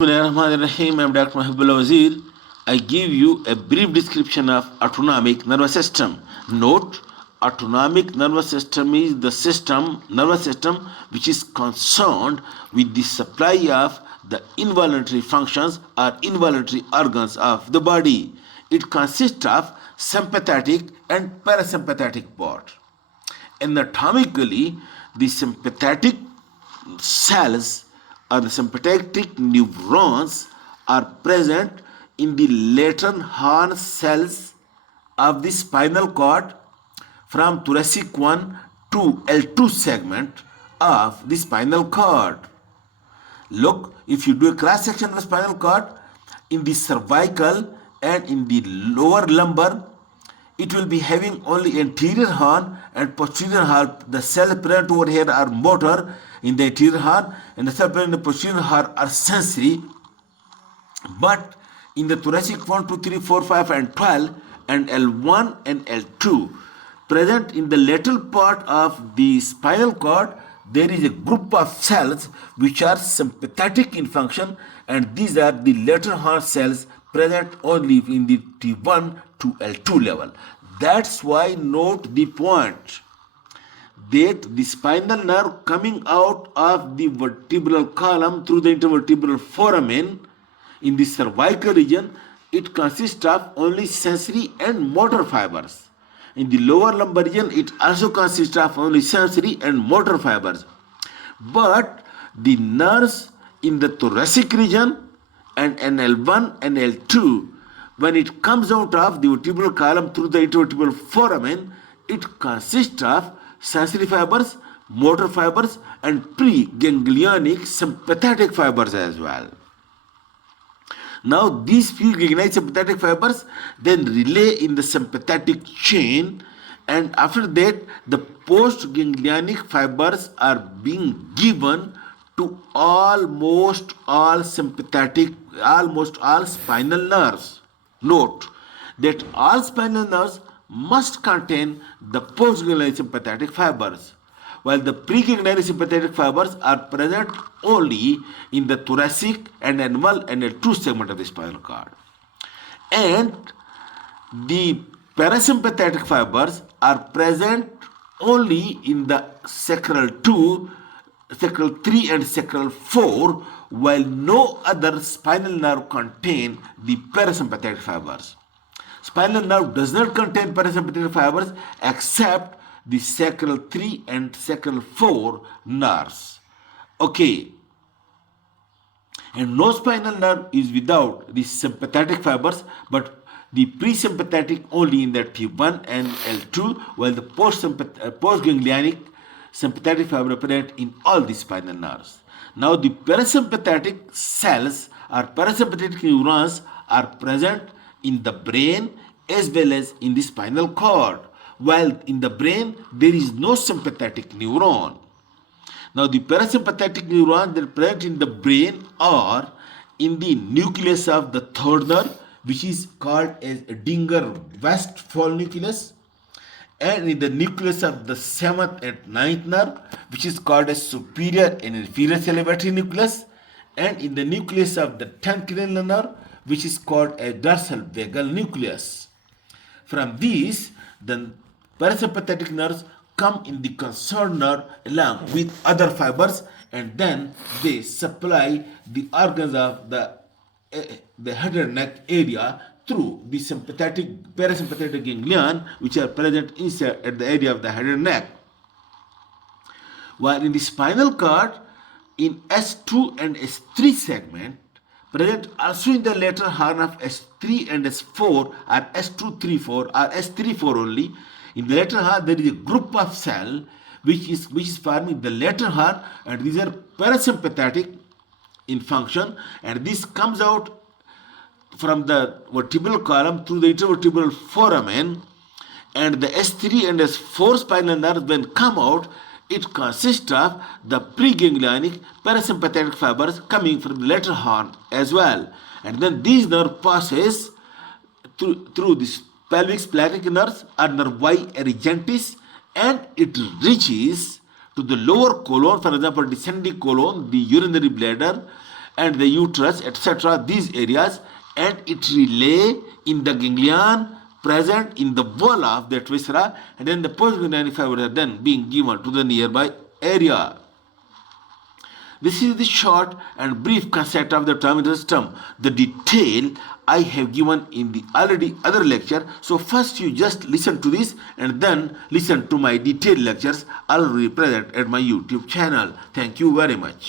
Bismillahirrahmanirrahim. I'm Dr. Mohibullah Wazir. I give you a brief description of autonomic nervous system. Note, autonomic nervous system is the nervous system which is concerned with the supply of the involuntary functions or involuntary organs of the body. It consists of sympathetic and parasympathetic part. Anatomically, the sympathetic cells or the sympathetic neurons are present in the lateral horn cells of the spinal cord from thoracic 1 to L2 segment of the spinal cord. Look, if you do a cross section of the spinal cord, in the cervical and in the lower lumbar, it will be having only anterior horn and posterior horn. The cells present over here are motor in the anterior horn, and the cells present in the posterior horn are sensory. But in the thoracic 1, 2, 3, 4, 5, and 12, and L1 and L2, present in the lateral part of the spinal cord, there is a group of cells which are sympathetic in function, and these are the lateral horn cells present only in the T1 to L2 level. That's why note the point that the spinal nerve coming out of the vertebral column through the intervertebral foramen in the cervical region, it consists of only sensory and motor fibers. In the lower lumbar region, it also consists of only sensory and motor fibers. But the nerves in the thoracic region and L1 and L2, when it comes out of the vertebral column through the intervertebral foramen, it consists of sensory fibers, motor fibers, and preganglionic sympathetic fibers as well. Now these few ganglionic sympathetic fibers then relay in the sympathetic chain, and after that the postganglionic fibers are being given to almost all spinal nerves. Note that all spinal nerves must contain the postganglionic sympathetic fibers, while the preganglionic sympathetic fibers are present only in the thoracic and N1 and L2 segment of the spinal cord. And the parasympathetic fibers are present only in the sacral 2, sacral 3 and sacral 4, while no other spinal nerve contain the parasympathetic fibers. Spinal nerve does not contain parasympathetic fibers except the sacral 3 and sacral 4 nerves. Okay. And no spinal nerve is without the sympathetic fibers, but the presympathetic only in the T1 and L2, while the postganglionic sympathetic fiber present in all the spinal nerves. Now the parasympathetic cells or parasympathetic neurons are present in the brain as well as in the spinal cord, while in the brain there is no sympathetic neuron. Now the parasympathetic neurons that are present in the brain are in the nucleus of the third nerve, which is called as Dinger-Westphal nucleus, and in the nucleus of the 7th and 9th nerve, which is called as superior and inferior salivatory nucleus, and in the nucleus of the 10th cranial nerve, which is called a dorsal vagal nucleus. From these, the parasympathetic nerves come in the concerned nerve along with other fibers, and then they supply the organs of the head and neck area through the parasympathetic ganglion, which are present inside at the area of the head and neck. While in the spinal cord, in S2 and S3 segment, present also in the lateral horn of S3 and S4 or S2, 3, 4 or S3, 4 only. In the lateral horn, there is a group of cell which is forming the lateral horn, and these are parasympathetic in function, and this comes out from the vertebral column through the intervertebral foramen, and the S3 and S4 spinal nerves when come out, it consists of the preganglionic parasympathetic fibers coming from the lateral horn as well, and then these nerve passes through this pelvic splenic nerves or nervi erigentis, and it reaches to the lower colon, for example, descending colon, the urinary bladder, and the uterus, etc., these areas, and it relay in the ganglion present in the wall of that viscera, and then the postganglionic fibers are then being given to the nearby area. This is the short and brief concept of the autonomic system. The detail I have given in the already other lecture. So first you just listen to this and then listen to my detailed lectures already present at my YouTube channel. Thank you very much.